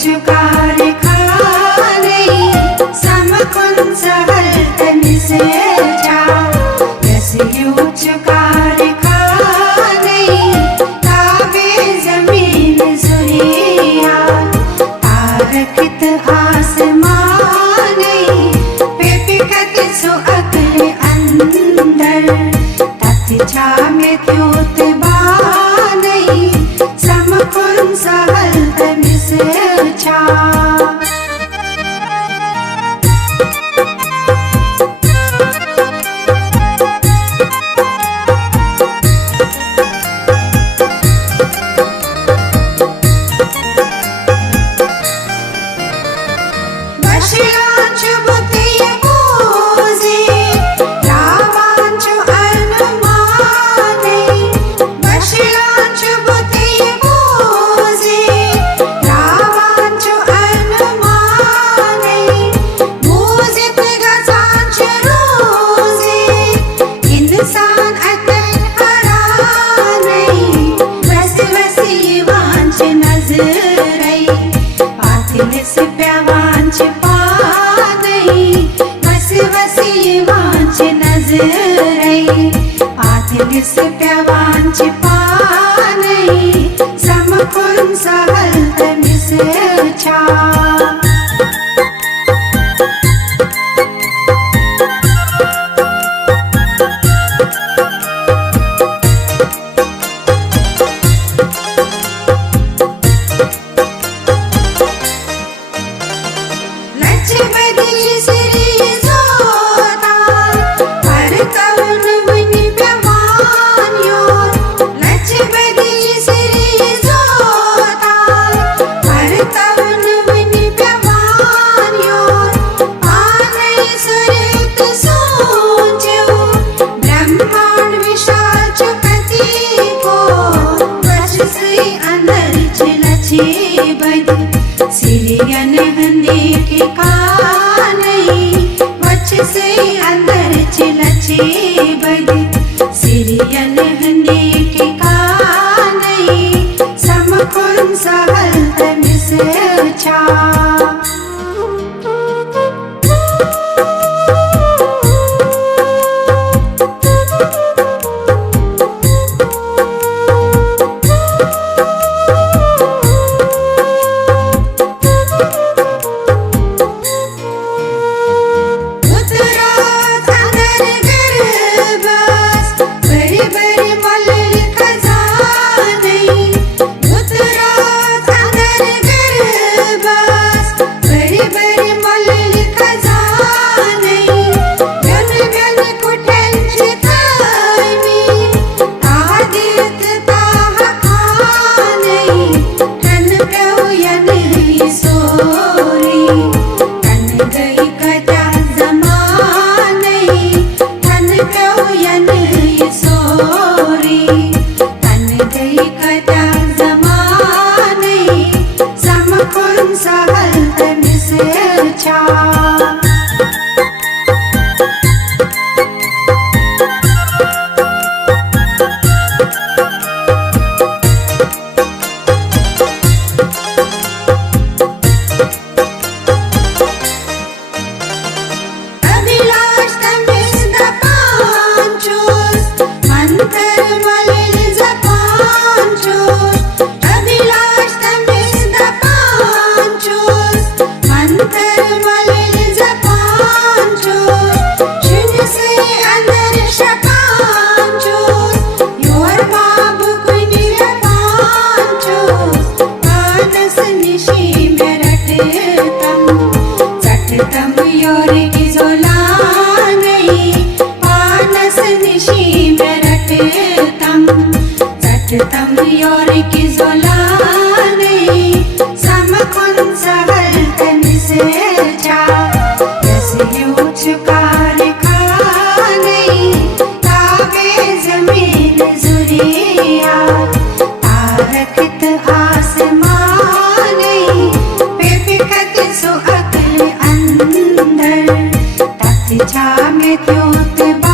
चुकार खाने समकुन सहल तन से जा रसियो चुकार खाने ताबे जमीन सुरिया तारकित आसमाने पेपिकत सो अकल अंदर तत्छा में त्योत बाने समकुन सहल तन से जा पातिलिस प्यावांच पाने समकुन सहल तन से छा सिरियन हंदी ठिकाने वच से अंदर चिलचे बद सिरियन हंदी ठिकाने समकुन सहल तन से छा तम योर की ज़ुलाने समकुन सहल तन से जा रसियो चुकार खाने ताबे जमीन ज़ुरिया तारकित आसमाने पेपिकत सो अकल अंदर तत्छा में त्योत